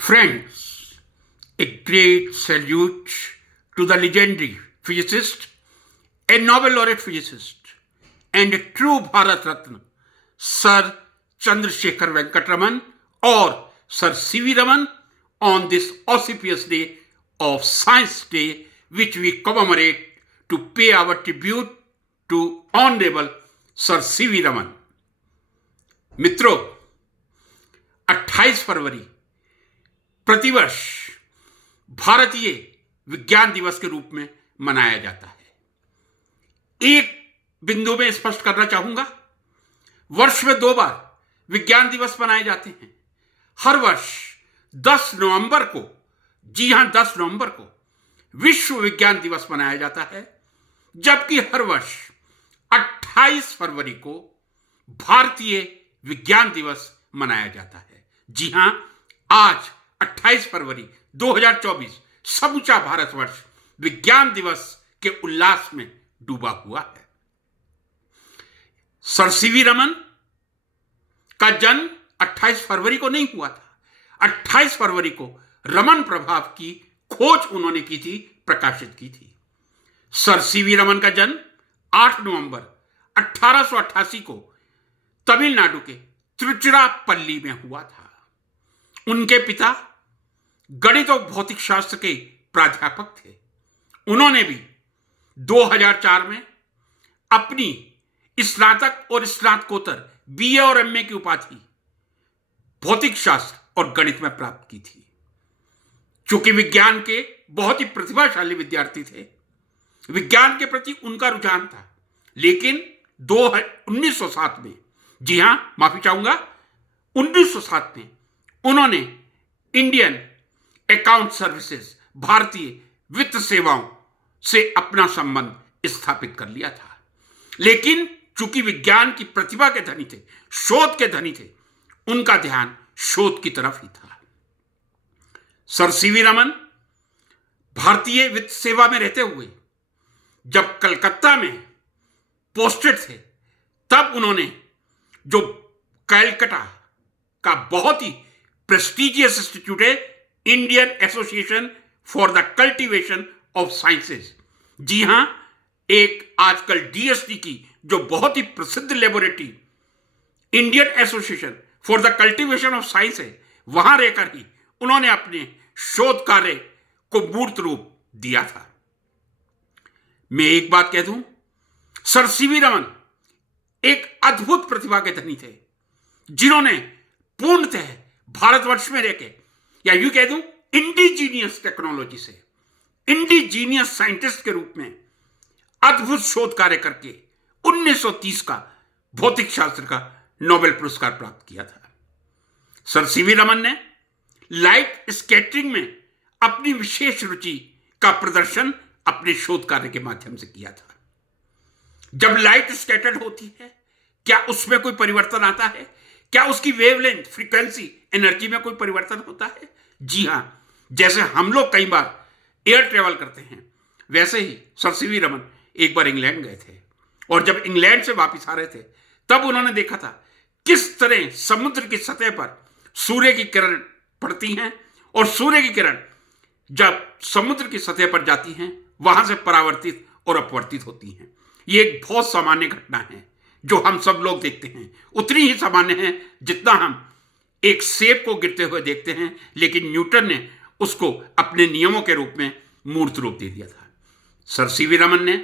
Friends, a great salute to the legendary physicist, a Nobel laureate physicist, and a true Bharat Ratna, Sir Chandrasekhar Venkataraman or Sir C.V. Raman, on this auspicious day of Science Day, which we commemorate to pay our tribute to Honorable Sir C.V. Raman. मित्रों, 28 फरवरी प्रतिवर्ष भारतीय विज्ञान दिवस के रूप में मनाया जाता है। एक बिंदु में स्पष्ट करना चाहूंगा, वर्ष में 2 बार विज्ञान दिवस मनाए जाते हैं। हर वर्ष 10 नवंबर को, जी हां 10 नवंबर को विश्व विज्ञान दिवस मनाया जाता है, जबकि हर वर्ष 28 फरवरी को भारतीय विज्ञान दिवस मनाया जाता है। जी हां, आज 28 फरवरी 2024 समूचा भारतवर्ष विज्ञान दिवस के उल्लास में डूबा हुआ है। सर सीवी रमन का जन्म 28 फरवरी को नहीं हुआ था। 28 फरवरी को रमन प्रभाव की खोज उन्होंने की थी, प्रकाशित की थी। सर सीवी रमन का जन्म 8 नवंबर 1888 को तमिलनाडु के तिरुचिरापल्ली में हुआ था। उनके पिता गणित और भौतिक शास्त्र के प्राध्यापक थे। उन्होंने भी 2004 में अपनी स्नातक और स्नातकोत्तर बीए और एमए की उपाधि भौतिक शास्त्र और गणित में प्राप्त की थी। चूंकि विज्ञान के बहुत ही प्रतिभाशाली विद्यार्थी थे, विज्ञान के प्रति उनका रुझान था, लेकिन 1907 में, जी हां माफी चाहूंगा, 1907 में उन्होंने इंडियन अकाउंट सर्विसेज, भारतीय वित्त सेवाओं से अपना संबंध स्थापित कर लिया था। लेकिन चूंकि विज्ञान की प्रतिभा के धनी थे, शोध के धनी थे, उनका ध्यान शोध की तरफ ही था। सर सीवी रमन भारतीय वित्त सेवा में रहते हुए जब कलकत्ता में पोस्टेड थे, तब उन्होंने जो कलकत्ता का बहुत ही प्रेस्टिजियस इंस्टीट्यूट है, Indian Association for the Cultivation of Sciences, जी हां, एक आजकल डीएसटी की जो बहुत ही प्रसिद्ध laboratory Indian Association for the Cultivation of Science है, वहां रहकर ही उन्होंने अपने शोध कार्य को मूर्त रूप दिया था। मैं एक बात कह दूं, सर सीवी रमन एक अद्भुत प्रतिभा के धनी थे, जिन्होंने पूर्णतः भारतवर्ष में रहकर, या यूं कह दूं इंडिजीनियस टेक्नोलॉजी से, इंडिजीनियस साइंटिस्ट के रूप में अद्भुत शोध कार्य करके 1930 का भौतिक शास्त्र का नोबेल पुरस्कार प्राप्त किया था। सर सीवी रमन ने लाइट स्कैटरिंग में अपनी विशेष रुचि का प्रदर्शन अपने शोध कार्य के माध्यम से किया था। जब लाइट स्कैटर्ड होती है, क्या उसमें कोई परिवर्तन आता है? क्या उसकी वेवलेंथ, फ्रीक्वेंसी, एनर्जी में कोई परिवर्तन होता है? जी हां, जैसे हम लोग कई बार एयर ट्रेवल करते हैं, वैसे ही सर सीवी रमन एक बार इंग्लैंड गए थे, और जब इंग्लैंड से वापस आ रहे थे, तब उन्होंने देखा था किस तरह समुद्र की सतह पर सूर्य की किरण पड़ती हैं, और सूर्य की किरण जब समुद्र की सतह पर जाती हैं, वहां से परावर्तित और अपवर्तित होती हैं। ये एक बहुत सामान्य घटना है जो हम सब लोग देखते हैं, उतनी ही सामान्य है जितना हम एक सेब को गिरते हुए देखते हैं, लेकिन न्यूटन ने उसको अपने नियमों के रूप में मूर्त रूप दे दिया था। सर सीवी रमन ने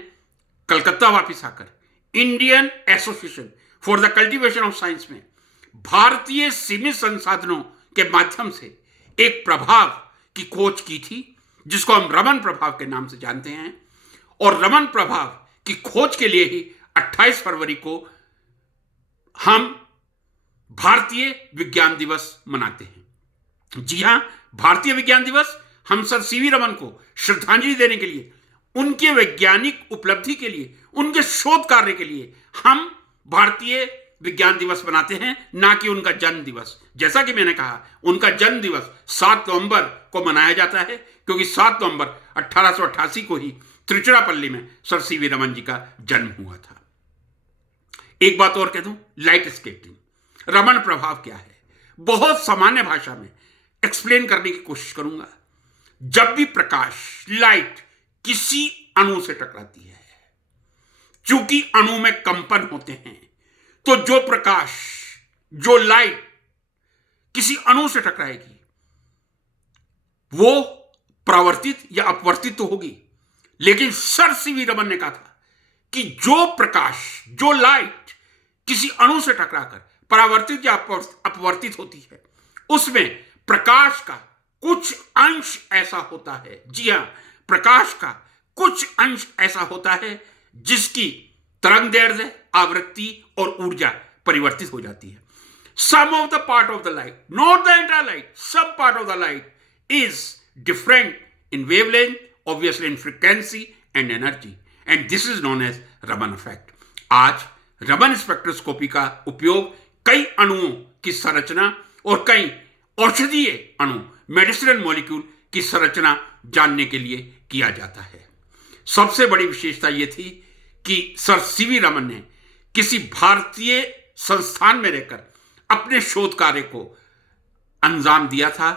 कलकत्ता वापस आकर Indian Association for the Cultivation of science में भारतीय सीमित संसाधनों के माध्यम से एक प्रभाव की खोज की थी, जिसको हम रमन प्रभाव के नाम से जानते हैं। और रमन प्रभाव की खोज के लिए ही 28 फरवरी को हम भारतीय विज्ञान दिवस मनाते हैं। जी हां, भारतीय विज्ञान दिवस हम सर सीवी रमन को श्रद्धांजलि देने के लिए, उनके वैज्ञानिक उपलब्धि के लिए, उनके शोध कार्य के लिए हम भारतीय विज्ञान दिवस मनाते हैं, ना कि उनका जन्म दिवस। जैसा कि मैंने कहा, उनका जन्म दिवस 7 नवंबर को मनाया जाता है, क्योंकि 7 नवंबर 1888 को ही तिरुचिरापल्ली में सर सीवी रमन जी का जन्म हुआ था। एक बात और कह दूं, लाइट स्कैटरिंग, रमन प्रभाव क्या है? बहुत सामान्य भाषा में एक्सप्लेन करने की कोशिश करूंगा। जब भी प्रकाश, लाइट किसी अणु से टकराती है, चूंकि अणु में कंपन होते हैं, तो जो प्रकाश, जो लाइट किसी अणु से टकराएगी वो परावर्तित या अपवर्तित तो होगी। लेकिन सर सीवी रमन ने कहा था कि जो प्रकाश, जो लाइट किसी अणु से टकराकर परावर्तित या अपवर्तित होती है, उसमें प्रकाश का कुछ अंश ऐसा होता है, जी हां, प्रकाश का कुछ अंश ऐसा होता है जिसकी तरंगदैर्ध्य, आवृत्ति और ऊर्जा परिवर्तित हो जाती है। Some of the part of the light, not the entire light, some part of the light is different in wavelength, obviously in frequency and energy, and this is known as Raman effect. आज Raman spectroscopy का उपयोग कई अणुओं की संरचना और कई औषधीय अणु, मेडिसिनल मॉलिक्यूल की संरचना जानने के लिए किया जाता है। सबसे बड़ी विशेषता यह थी कि सर सीवी रमन ने किसी भारतीय संस्थान में रहकर अपने शोध कार्य को अंजाम दिया था।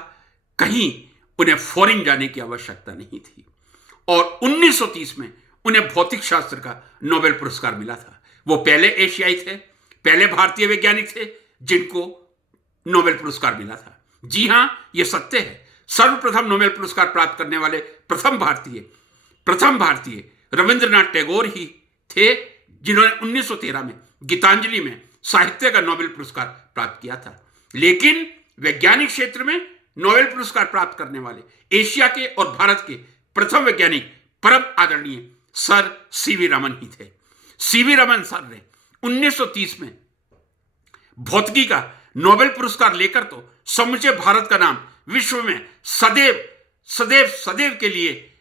कहीं उन्हें फॉरेन जाने की आवश्यकता नहीं थी और 1930 में उन्हें भौतिक शास्त्र का नोबेल पुरस्कार मिला था। वो पहले एशियाई थे, पहले भारतीय वैज्ञानिक थे जिनको नोबेल पुरस्कार मिला था। जी हां, यह सत्य है। सर्वप्रथम नोबेल पुरस्कार प्राप्त करने वाले प्रथम भारतीय रविंद्रनाथ टैगोर ही थे, जिन्होंने 1913 में गीतांजलि में साहित्य का नोबेल पुरस्कार प्राप्त किया था। लेकिन वैज्ञानिक क्षेत्र में नोबेल पुरस्कार प्राप्त करने वाले एशिया के और भारत के प्रथम वैज्ञानिक परम आदरणीय सर सीवी रमन ही थे। सीवी रमन सर ने 1930 में भौतिकी का नोबेल पुरस्कार लेकर तो समूचे भारत का नाम विश्व में सदैव सदैव सदैव के लिए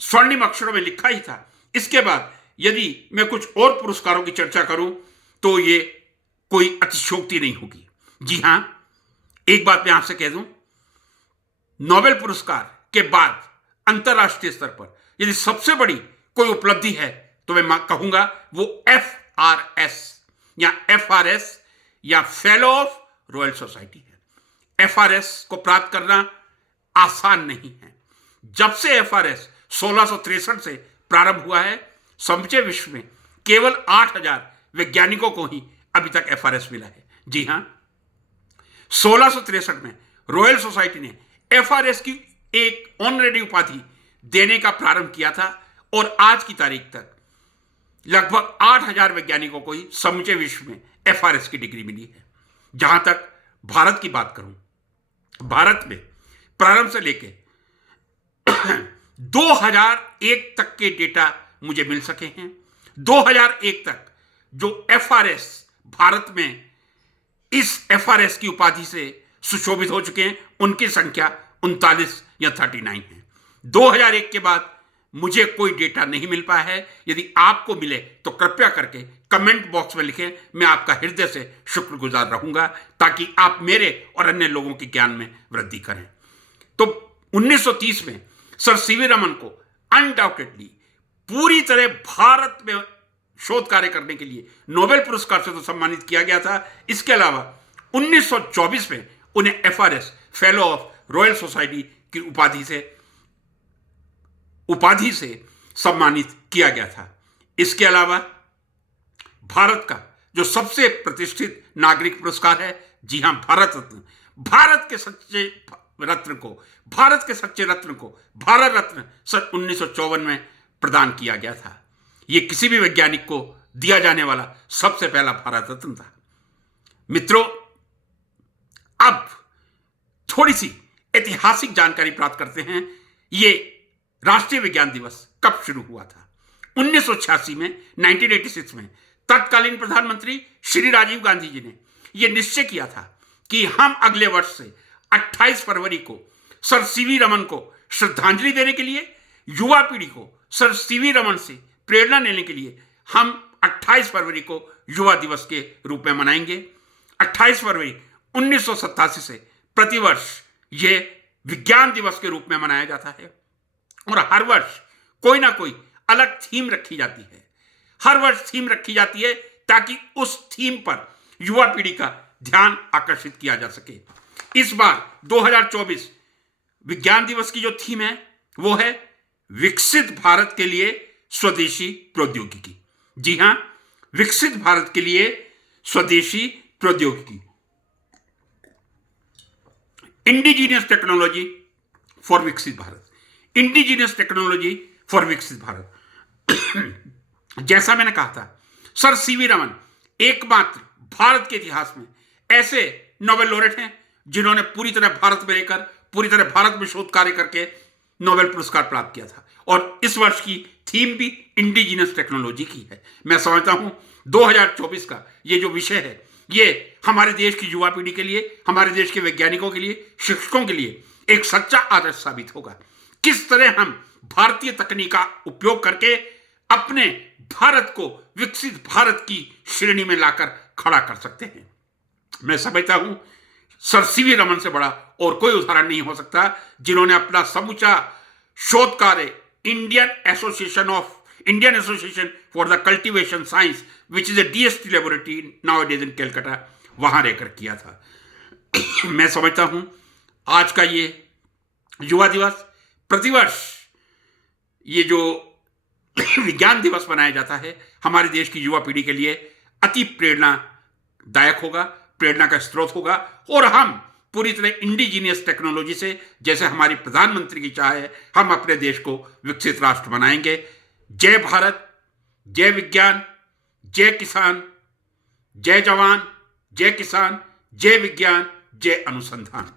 स्वर्णिम अक्षरों में लिखा ही था। इसके बाद यदि मैं कुछ और पुरस्कारों की चर्चा करूं तो ये कोई अतिशयोक्ति नहीं होगी। जी हां, एक बात मैं आपसे कह दूं, नोबेल पुरस्कार के बाद अंतरराष्ट्रीय स्तर पर यदि सबसे बड़ी कोई उपलब्धि है तो मैं कहूंगा वो FRS या फेलो ऑफ रॉयल सोसाइटी है। FRS को प्राप्त करना आसान नहीं है। जब से FRS 1663 से प्रारंभ हुआ है, समूचे विश्व में केवल 8000 वैज्ञानिकों को ही अभी तक FRS मिला है। जी हां, 1663 में रॉयल सोसाइटी ने FRS की एक ऑनरेरी उपाधि देने का प्रारंभ किया था और आज की तारीख तक लगभग 8000 वैज्ञानिकों को ही समूचे विश्व में FRS की डिग्री मिली है। जहां तक भारत की बात करूं, भारत में प्रारंभ से लेकर 2001 तक के डेटा मुझे मिल सके हैं। 2001 तक जो FRS भारत में इस FRS की उपाधि से सुशोभित हो चुके हैं, उनकी संख्या 39 या 39 है। 2001 के बाद मुझे कोई डेटा नहीं मिल पाया है। यदि आपको मिले तो कृपया करके कमेंट बॉक्स में लिखें। मैं आपका हृदय से शुक्रगुजार रहूंगा ताकि आप मेरे और अन्य लोगों के ज्ञान में वृद्धि करें। तो 1930 में सर सीवी रमन को अनडाउटेडली पूरी तरह भारत में शोध कार्य करने के लिए नोबेल पुरस्कार से तो सम्मानित किया गया था। इसके अलावा 1924 में उन्हें FRS fellow of royal society की उपाधि से सम्मानित किया गया था। इसके अलावा भारत का जो सबसे प्रतिष्ठित नागरिक पुरस्कार है, जी हां, भारत रत्न, भारत के सच्चे रत्न को भारत रत्न सन 1954 में प्रदान किया गया था। यह किसी भी वैज्ञानिक को दिया जाने वाला सबसे पहला भारत रत्न था। मित्रों, अब थोड़ी सी ऐतिहासिक जानकारी प्राप्त करते हैं। यह राष्ट्रीय विज्ञान दिवस कब शुरू हुआ था? 1986 में, 1986 में तत्कालीन प्रधानमंत्री श्री राजीव गांधी जी ने यह निश्चय किया था कि हम अगले वर्ष से 28 फरवरी को सर सीवी रमन को श्रद्धांजलि देने के लिए, युवा पीढ़ी को सर सीवी रमन से प्रेरणा लेने के लिए हम 28 फरवरी को युवा दिवस के रूप में मनाएंगे। 28 फरवरी 1987 से प्रतिवर्ष यह विज्ञान दिवस के रूप में मनाया जाता है और हर वर्ष कोई ना कोई अलग थीम रखी जाती है। हर वर्ष थीम रखी जाती है ताकि उस थीम पर युवा पीढ़ी का ध्यान आकर्षित किया जा सके। इस बार 2024 विज्ञान दिवस की जो थीम है वो है विकसित भारत के लिए स्वदेशी प्रौद्योगिकी। जी हां, विकसित भारत के लिए स्वदेशी प्रौद्योगिकी, इंडिजीनियस टेक्नोलॉजी फॉर विकसित भारत, इंडिजीनियस टेक्नोलॉजी फॉर विकसित भारत। जैसा मैंने कहा था, सर सीवी रमन एकमात्र भारत के इतिहास में ऐसे नोबेल लॉरेट हैं जिन्होंने पूरी तरह भारत में रहकर, पूरी तरह भारत में शोध कार्य करके नोबेल पुरस्कार प्राप्त किया था। और इस वर्ष की थीम भी इंडिजीनियस टेक्नोलॉजी की है। मैं समझता हूं 2024 का ये जो विषय है, ये हमारे देश की युवा पीढ़ी के लिए, हमारे देश के वैज्ञानिकों के लिए, शिक्षकों के लिए एक सच्चा आदर्श साबित होगा। किस तरह हम भारतीय तकनीक का उपयोग करके अपने भारत को विकसित भारत की श्रेणी में लाकर खड़ा कर सकते हैं। मैं समझता हूं सर सीवी रमन से बड़ा और कोई उदाहरण नहीं हो सकता, जिन्होंने अपना समूचा शोध कार्य Indian Association for the Cultivation Science which is a DST laboratory nowadays in Calcutta, वहां रहकर किया था। मैं समझता हूं आज का ये युवा दिवस, प्रतिवर्ष ये जो विज्ञान दिवस मनाया जाता है, हमारे देश की युवा पीढ़ी के लिए अति प्रेरणादायक होगा, प्रेरणा का स्रोत होगा। और हम पूरी तरह इंडिजीनियस टेक्नोलॉजी से, जैसे हमारी प्रधानमंत्री की चाह है, हम अपने देश को विकसित राष्ट्र बनाएंगे। जय भारत, जय विज्ञान, जय किसान, जय जवान, जय किसान, जय विज्ञान, जय अनुसंधान।